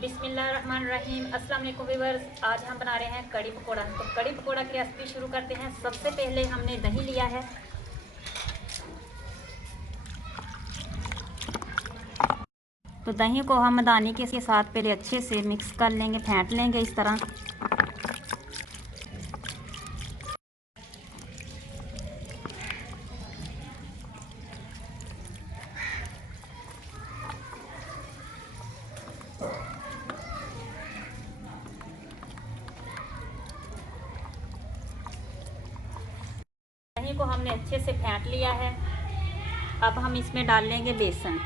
बिस्मिल्लाहिर्रहमानिर्रहीम। अस्सलाम वालेकुम व्यूअर्स। आज हम बना रहे हैं कड़ी पकोड़ा। तो कड़ी पकोड़ा की रेसिपी शुरू करते हैं। सबसे पहले हमने दही लिया है। तो दही को हम दानी के साथ पहले अच्छे से मिक्स कर लेंगे, फेंट लेंगे इस तरह। दही को हमने अच्छे से फेंट लिया है। अब हम इसमें डाल लेंगे बेसन।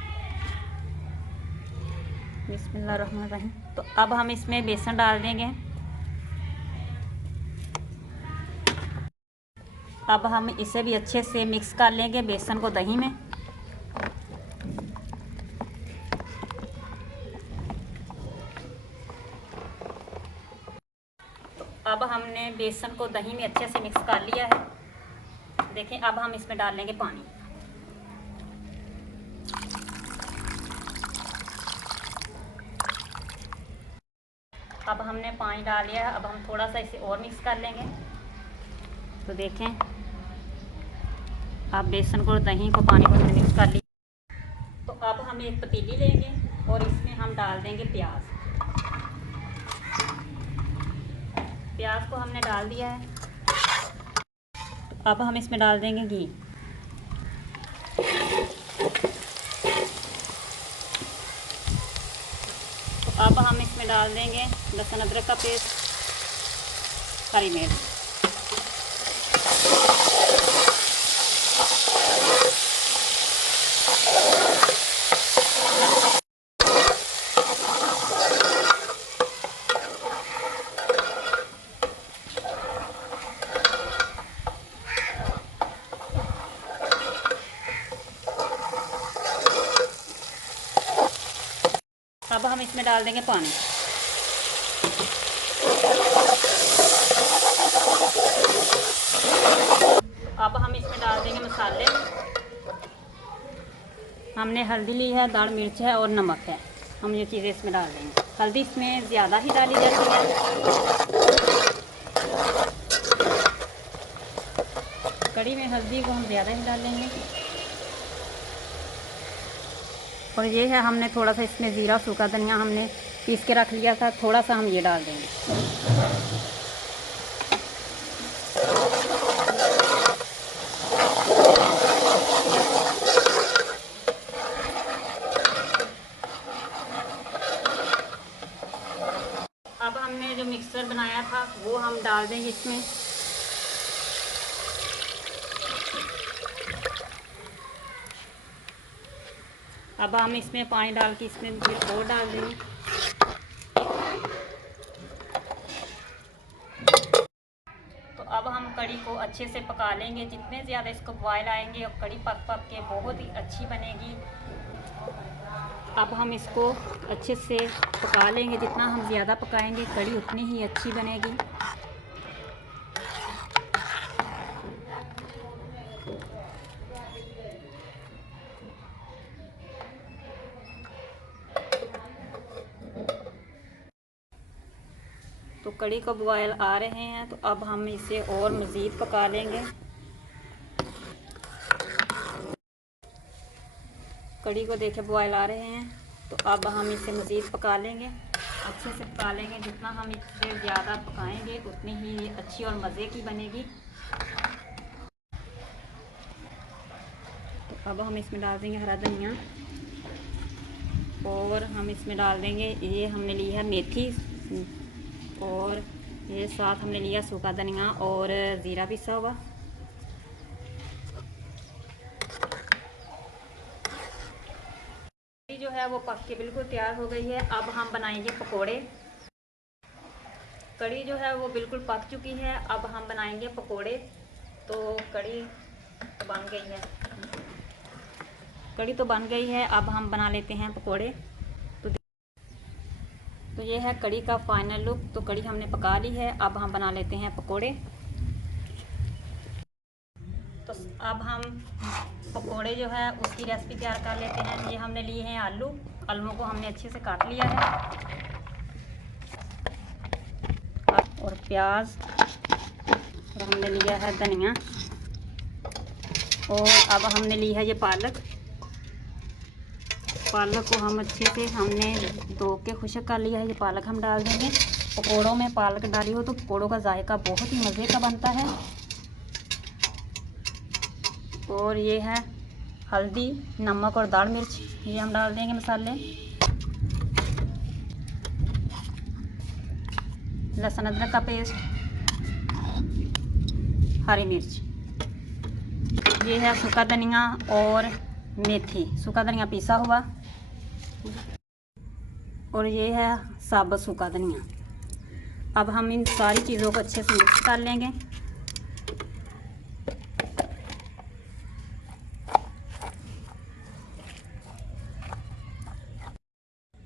बिस्मिल्लाहिर्रहमानिर्रहीम। तो अब हम इसमें बेसन डाल देंगे। अब हम इसे भी अच्छे से मिक्स कर लेंगे बेसन को दही में। तो अब हमने बेसन को दही में अच्छे से मिक्स कर लिया है। देखें, अब हम इसमें डाल लेंगे पानी। अब हमने पानी डाल लिया है। अब हम थोड़ा सा इसे और मिक्स कर लेंगे। तो देखें, अब बेसन को दही को पानी को हमने मिक्स कर लिया। तो अब हम एक पतीली लेंगे और इसमें हम डाल देंगे प्याज। प्याज को हमने डाल दिया है। अब हम इसमें डाल देंगे घी। तो अब हम इसमें डाल देंगे लहसुन अदरक का पेस्ट, हरी मिर्च। अब हम इसमें डाल देंगे पानी। अब हम इसमें डाल देंगे मसाले। हमने हल्दी ली है, दाढ़ मिर्च है और नमक है। हम ये चीज़ें इसमें डाल देंगे। हल्दी इसमें ज़्यादा ही डाली जाती है। कड़ी में हल्दी को हम ज़्यादा ही डालेंगे। और ये है, हमने थोड़ा सा इसमें ज़ीरा सूखा धनिया हमने पीस के रख लिया था, थोड़ा सा हम ये डाल देंगे। अब हमने जो मिक्सर बनाया था वो हम डाल देंगे इसमें। अब हम इसमें पानी डाल के इसमें फिर और डाल देंगे। तो अब हम कड़ी को अच्छे से पका लेंगे। जितने ज़्यादा इसको बॉयल आएंगे और कड़ी पक पक के बहुत ही अच्छी बनेगी। अब हम इसको अच्छे से पका लेंगे। जितना हम ज़्यादा पकाएंगे कड़ी उतनी ही अच्छी बनेगी। तो कड़ी को बॉयल आ रहे हैं, तो अब हम इसे और मज़ीद पका लेंगे। कड़ी को देखे बॉयल आ रहे हैं, तो अब हम इसे मज़ीद पका लेंगे। अच्छे से पका लेंगे। जितना हम इससे ज़्यादा पकाएंगे उतनी ही अच्छी और मज़े की बनेगी। तो अब हम इसमें डाल देंगे हरा धनिया और हम इसमें डाल देंगे, ये हमने ली है मेथी और ये साथ हमने लिया सूखा धनिया और ज़ीरा पिसा हुआ। जो है वो पक के बिल्कुल तैयार हो गई है। अब हम बनाएंगे पकोड़े। कड़ी जो है वो बिल्कुल पक चुकी है। अब हम बनाएंगे पकोड़े। तो कड़ी तो बन गई है। कड़ी तो बन गई है। अब हम बना लेते हैं पकोड़े। तो ये है कड़ी का फाइनल लुक। तो कड़ी हमने पका ली है। अब हम बना लेते हैं पकोड़े। तो अब हम पकोड़े जो है उसकी रेसिपी तैयार कर लेते हैं। ये हमने लिए हैं आलू। आलूओं को हमने अच्छे से काट लिया है। और प्याज, और हमने लिया है धनिया, और अब हमने ली है ये पालक। पालक को हम अच्छे से हमने धो के खुश्क कर लिया है। ये पालक हम डाल देंगे। पकौड़ों में पालक डाली हो तो पकौड़ों का जायका बहुत ही मज़े का बनता है। और ये है हल्दी, नमक और दाल मिर्च, ये हम डाल देंगे मसाले। लहसुन अदरक का पेस्ट, हरी मिर्च, ये है सूखा धनिया और मेथी, सूखा धनिया पीसा हुआ, और ये है साबुत सूखा धनिया। अब हम इन सारी चीज़ों को अच्छे से मिक्स कर लेंगे।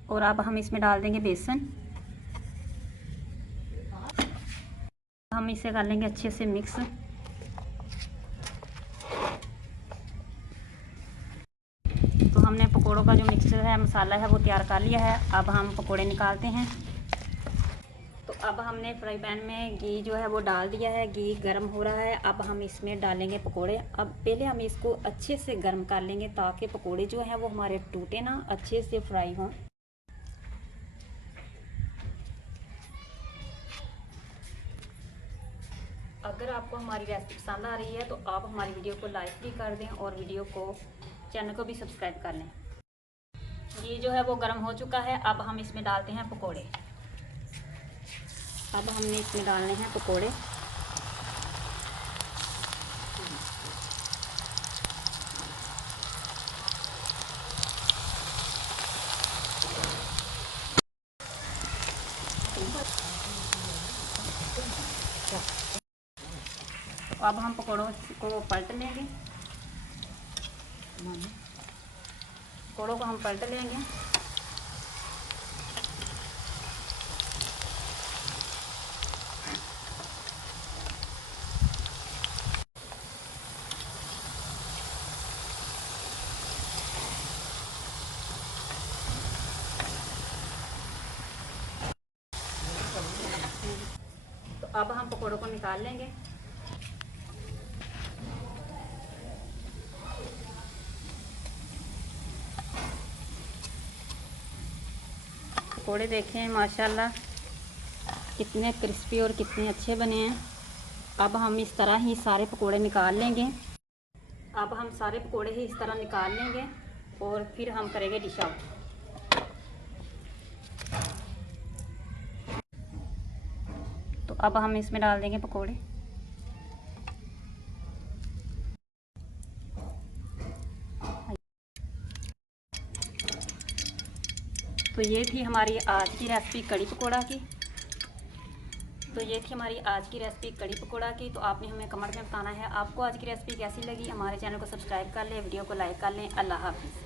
और अब हम इसमें डाल देंगे बेसन। हम इसे कर लेंगे अच्छे से मिक्स। तो हमने पकोड़ों का जो मिक्सचर है, मसाला है, वो तैयार कर लिया है। अब हम पकोड़े निकालते हैं। तो अब हमने फ्राई पैन में घी जो है वो डाल दिया है। घी गर्म हो रहा है। अब हम इसमें डालेंगे पकोड़े। अब पहले हम इसको अच्छे से गर्म कर लेंगे ताकि पकोड़े जो हैं वो हमारे टूटे ना, अच्छे से फ्राई हों। अगर आपको हमारी रेसिपी पसंद आ रही है तो आप हमारी वीडियो को लाइक भी कर दें और वीडियो को, चैनल को भी सब्सक्राइब कर लें। ये जो है वो गर्म हो चुका है। अब हम इसमें डालते हैं पकोड़े। अब हमने इसमें डालने हैं पकोड़े। तो अब हम पकोड़ों को पलट लेंगे। पकोड़ों को हम पलट लेंगे। तो अब हम पकोड़ों को निकाल लेंगे। पकोड़े देखें माशाल्लाह कितने क्रिस्पी और कितने अच्छे बने हैं। अब हम इस तरह ही सारे पकोड़े निकाल लेंगे। अब हम सारे पकोड़े ही इस तरह निकाल लेंगे और फिर हम करेंगे डिश आउट। तो अब हम इसमें डाल देंगे पकोड़े। तो ये थी हमारी आज की रेसिपी कड़ी पकोड़ा की। कड़ी पकोड़ा की। तो आपने हमें कमेंट में बताना है आपको आज की रेसिपी कैसी लगी। हमारे चैनल को सब्सक्राइब कर लें, वीडियो को लाइक कर लें। अल्लाह हाफिज़।